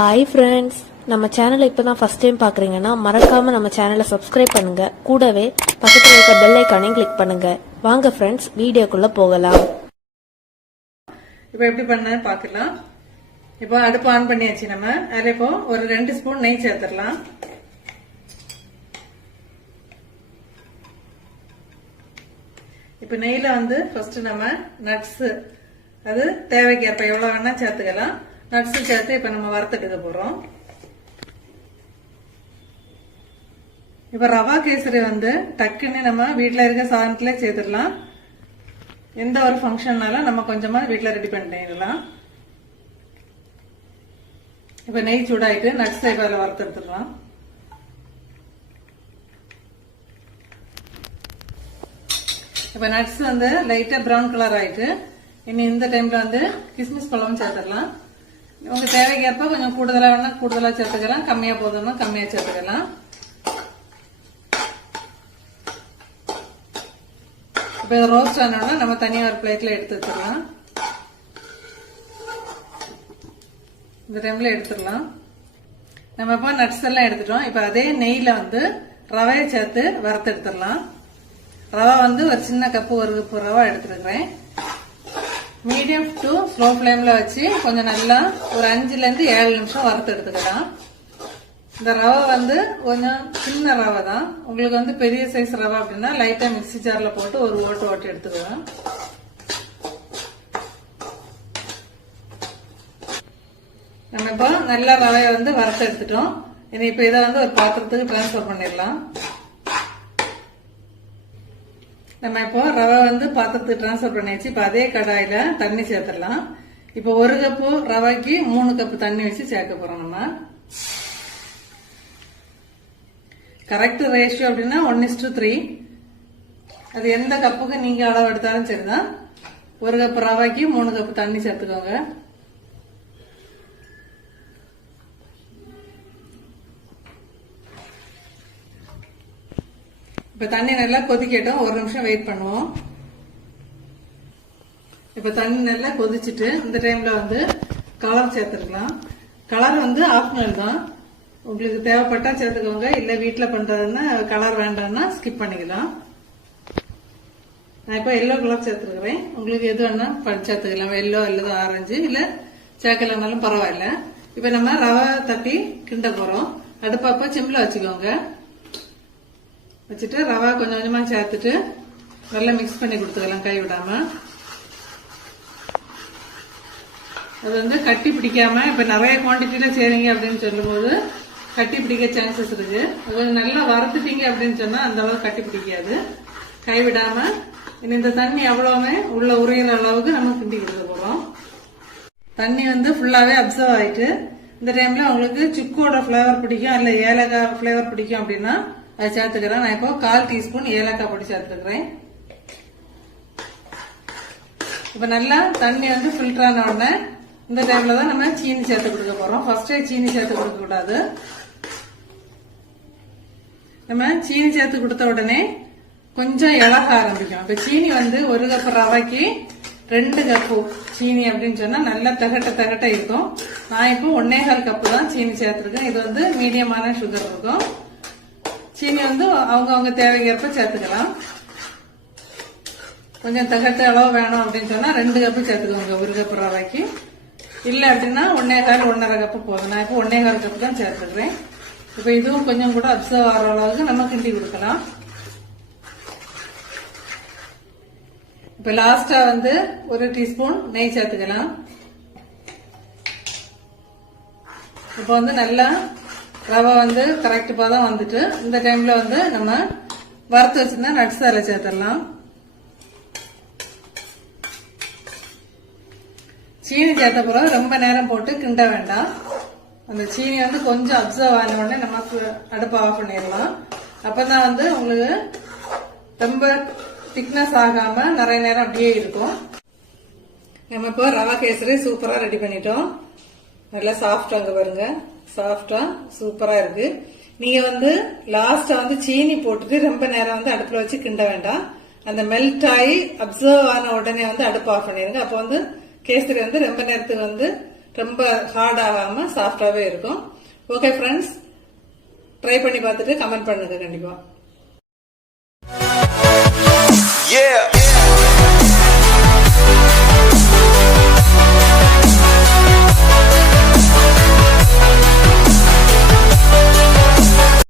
Hi friends, நம்ம சேனலை இப்போ தான் ஃபர்ஸ்ட் டைம் பார்க்குறீங்கன்னா மறக்காமல் நம்ம சேனலை சப்ஸ்கிரைப் பண்ணுங்கள். கூடவே பக்கத்தில் இருக்க பெல் ஐக்கானையும் கிளிக் பண்ணுங்கள். வாங்க ஃப்ரெண்ட்ஸ், வீடியோக்குள்ளே போகலாம். இப்போ எப்படி பண்ண பார்க்கலாம். இப்போ அடுப்பு ஆன் பண்ணியாச்சு. நம்ம அதில் இப்போ ஒரு 2 ஸ்பூன் நெய் சேர்த்துடலாம். இப்போ நெய்யில் வந்து ஃபர்ஸ்ட் நம்ம நட்ஸ், அது தேவைக்கேற்ப எவ்வளோ வேணா சேர்த்துக்கலாம். நட்ஸ் சேர்த்து இப்போ நம்ம வறுத்துட்டு போறோம். இப்போ ரவா கேசரி வந்து டக்குன்னு நம்ம வீட்டில் இருக்க சாதனத்துல சேர்த்துடலாம். எந்த ஒரு ஃபங்க்ஷன்னாலும் நம்ம கொஞ்சமா வீட்டில் ரெடி பண்ணிடலாம். இப்போ நெய் சூடாயிட்டு நட்ஸ் இப்போ அதில் வறுத்து எடுத்துடலாம். இப்போ நட்ஸ் வந்து லைட்டா ப்ரௌன் கலர் ஆயிட்டு இனி இந்த டைம்ல வந்து கிஸ்மிஸ் பழமும் சேர்த்துடலாம். உங்க தேவைக்கேற்ப கொஞ்சம் கூடுதலா வேணா கூடுதலா சேர்த்துக்கலாம், கம்மியா போதும்னா கம்மியா சேர்த்துக்கலாம். இப்ப இது ரோஸ்ட் ஆனோம்னா நம்ம தனியா ஒரு பிளேட்ல எடுத்து வச்சிடலாம். இந்த டைம்ல எடுத்துடலாம். நம்ம இப்ப நட்ஸ் எல்லாம் எடுத்துட்டோம். இப்ப அதே நெய்ல வந்து ரவையை சேர்த்து வறுத்து எடுத்துடலாம். ரவை வந்து ஒரு சின்ன கப்பு, ஒரு கப்பு ரவை எடுத்துருக்கிறேன். மீடியம் டு ஸ்லோ ஃபிளேம்ல வச்சு கொஞ்சம் நல்லா ஒரு 5ல இருந்து 7 நிமிஷம் வறுத்து எடுத்துக்கலாம். இந்த ரவை வந்து கொஞ்சம் சின்ன ரவை தான். உங்களுக்கு வந்து பெரிய சைஸ் ரவை அப்படின்னா லைட்டா மிக்சி ஜார்ல போட்டு ஒரு ஓட்டு எடுத்துக்கலாம். நம்ம இப்போ நல்லா ரவையை வந்து வறுத்து எடுத்துட்டோம். இனி இப்ப இதை வந்து ஒரு பாத்திரத்துக்கு டிரான்ஸ்பர் பண்ணிடலாம். நம்ம இப்போ ரவை வந்து பாத்திரத்துக்கு டிரான்ஸ்பர் பண்ணியாச்சு. இப்ப அதே கடாயில தண்ணி சேர்த்துடலாம். இப்போ 1 கப்பு ரவைக்கு 3 கப்பு தண்ணி வச்சு சேர்க்க போறோம். நம்ம கரெக்ட் ரேஷியோ அப்படின்னா 1:3. அது எந்த கப்புக்கு நீங்க அளவு எடுத்தாலும் சரிதான். 1 கப்பு ரவைக்கு 3 கப்பு தண்ணி சேர்த்துக்கோங்க. இப்ப தண்ணி நல்லா கொதிக்கட்டும், 1 நிமிஷம் வெயிட் பண்ணுவோம். இப்ப தண்ணி நல்லா கொதிச்சுட்டு இந்த டைம்ல வந்து கலர் சேர்த்துக்கலாம். கலர் வந்து ஆப்ஷனல் தான், உங்களுக்கு தேவைப்பட்டா சேர்த்துக்கோங்க. இல்ல வீட்டுல பண்றதுன்னா கலர் வேண்டாம்னா ஸ்கிப் பண்ணிக்கலாம். நான் இப்ப எல்லோ கலர் சேர்த்துருக்கிறேன். உங்களுக்கு எது வேணா சேர்த்துக்கலாம், எல்லோ அல்லது ஆரஞ்சு, இல்ல சேர்க்கலனாலும் பரவாயில்ல. இப்ப நம்ம ரவை தட்டி கிண்ட போறோம். அடுப்பப்ப சிம்ல வச்சுக்கோங்க. வச்சுட்டு ரவா கொஞ்சம் கொஞ்சமா சேர்த்துட்டு நல்லா மிக்ஸ் பண்ணி கொடுத்துக்கலாம், கை விடாம. அது வந்து கட்டி பிடிக்காம, இப்ப நிறைய குவான்டிட்டியில செய்றீங்க அப்படின்னு சொல்லும் போது கட்டி பிடிக்க சான்சஸ் இருக்கு. அது நல்லா வறுத்துட்டீங்க அப்படின்னு சொன்னா அந்த அளவுக்கு கட்டி பிடிக்காது. கைவிடாம இந்த தண்ணி எவ்வளவுமே உள்ள உரையிற அளவுக்கு நம்ம கிண்டி கொடுக்க போறோம். தண்ணி வந்து ஃபுல்லாவே அப்சர்வ் ஆயிட்டு இந்த டைம்ல உங்களுக்கு சுக்கோட பிளேவர் பிடிக்கும், இல்ல ஏலக்காய் பிளேவர் பிடிக்கும் அப்படின்னா அதை சேர்த்துக்கிறேன். நான் இப்போ 1/4 டீஸ்பூன் ஏலக்காய் பொடி சேர்த்துக்கிறேன். இப்ப நல்லா தண்ணி வந்து ஃபில்டர் ஆன உடனே இந்த டைம்ல தான் நம்ம சீனி சேர்த்து கொடுக்க போறோம். ஃபர்ஸ்டே சீனி சேர்த்து கொடுக்க கூடாது. நம்ம சீனி சேர்த்து கொடுத்த உடனே கொஞ்சம் இலக ஆரம்பிக்கும். இப்ப சீனி வந்து 1 கப்பு ரவைக்கு 2 கப்பு சீனி அப்படின்னு சொன்னா நல்லா தகட்ட இருக்கும். நான் இப்போ 1.25 கப்பு தான் சீனி சேர்த்திருக்கேன். இது வந்து மீடியமான சுகர் இருக்கும். சீனி வந்து அவங்க தேவைக்கேற்ப சேர்த்துக்கலாம். கொஞ்சம் தகட்ட அளவு வேணும் அப்படின்னு சொன்னா 2 கப்பு சேர்த்துக்கோங்க 1 கப்பு ரவைக்கு. இல்ல அப்படின்னா 1.25 கப்பு போதும். நான் இப்போ 1.25 கப்பு தான் சேர்த்துக்கிறேன். இப்ப இதுவும் கொஞ்சம் கூட அப்சர்வ் ஆகிற அளவுக்கு நம்ம கிண்டி கொடுக்கலாம். இப்ப லாஸ்டா வந்து 1 டீஸ்பூன் நெய் சேர்த்துக்கலாம். இப்ப வந்து நல்லா ரவை வந்து கரெக்ட் தான் வந்துட்டு இந்த டைம்ல வந்து நம்ம வறுத்து வச்சிருந்தா நட்ஸ் அதில் சேர்த்துடலாம். சீனி சேர்த்த பிறகு ரொம்ப நேரம் போட்டு கிண்ட வேண்டாம். அந்த சீனி வந்து கொஞ்சம் அப்சர்வ் ஆன உடனே நம்ம அடுப்பை ஆஃப் பண்ணிடலாம். அப்பதான் வந்து உங்களுக்கு ரொம்ப திக்னஸ் ஆகாம நிறைய நேரம் அப்படியே இருக்கும். நம்ம இப்போ ரவா கேசரி சூப்பரா ரெடி பண்ணிட்டோம். நல்லா சாஃப்டா அங்க பாருங்க, சாஃப்டா சூப்பரா இருக்கு. நீங்க வந்து லாஸ்டா வந்து சீனி போட்டுட்டு ரொம்ப நேரம் வந்து அடுப்புல வச்சு கிண்ட வேண்டாம். அந்த மெல்ட் ஆகி அப்சர்வ் ஆன உடனே வந்து அடுப்பு ஆஃப் பண்ணிருங்க. அப்ப வந்து கேசரி வந்து ரொம்ப நேரத்துக்கு வந்து ரொம்ப ஹார்ட் ஆகாம சாஃப்டாவே இருக்கும். ஓகே ஃப்ரெண்ட்ஸ், ட்ரை பண்ணி பார்த்துட்டு கமெண்ட் பண்ணுங்க கண்டிப்பா. Yeah.